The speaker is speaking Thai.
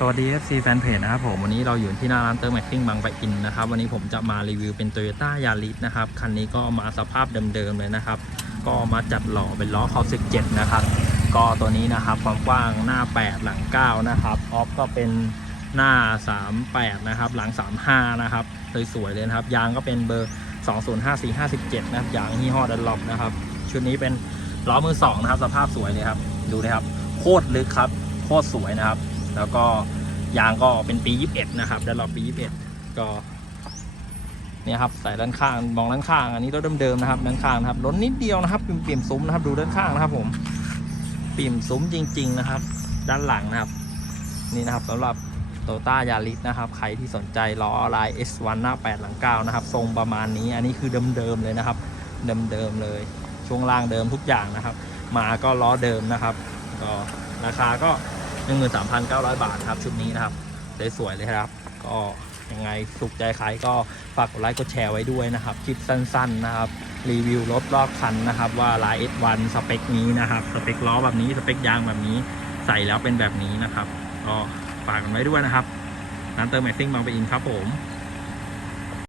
สวัสดี FC แฟนเพจนะครับผมวันนี้เราอยู่ที่หน้าร้านเติมแม็กซิ่งบางปะอินนะครับวันนี้ผมจะมารีวิวเป็น Toyota Yaris นะครับคันนี้ก็มาสภาพเดิมๆเลยนะครับ ก็มาจัดหล่อเป็นล้อคอสิเจ็ดนะครับก็ตัวนี้นะครับความกว้างหน้า 8 หลัง 9 นะครับออฟก็เป็นหน้า 38 นะครับ หลัง 35 นะครับสวยๆเลยนะครับ ยางก็เป็นเบอร์ 205457 นะครับยางยี่ห้อดันล็อปนะครับ ชุดนี้เป็นล้อมือสองนะครับสภาพสวยเลยครับดูนะครับโคตรลึกครับโคตรสวยนะครับ แล้วก็ยางก็เป็นปี 21 นะครับดันล็อปปี 21 ก็เนี่ยครับใส่ด้านข้างมองด้านข้างอันนี้รถเดิมๆนะครับด้านข้างนะครับรถนิดเดียวนะครับปิ่มปิ่มๆซุ้มนะครับ ดูด้านข้างนะครับ ผมปิ่มซุ้มจริง ๆนะครับ ด้านหลังนะครับ นี่นะครับสำหรับโตต้ายาริสนะครับ ใครที่สนใจล้อลาย S1 หน้า 8 หลัง 9 นะครับ ทรงประมาณนี้อันนี้คือเดิมๆเลยนะครับ เดิมๆเลย ช่วงล่างเดิมทุกอย่างนะครับ มาก็ล้อเดิมนะครับ ก็ราคาก็ 13,900บาทครับชุดนี้นะครับสวยๆเลยครับ ก็ยังไงสุขใจใครก็ฝากกดไลค์กดแชร์ไว้ด้วยนะครับ คลิปสั้นๆนะครับ รีวิวรถรอบคันนะครับ ว่าลาย S1 สเปคนี้นะครับ สเปคล้อแบบนี้สเปคยางแบบนี้ใส่แล้วเป็นแบบนี้นะครับ ก็ฝากกันไว้ด้วยนะครับ น้ำเติมแม็กซิ่งบางปอินครับผม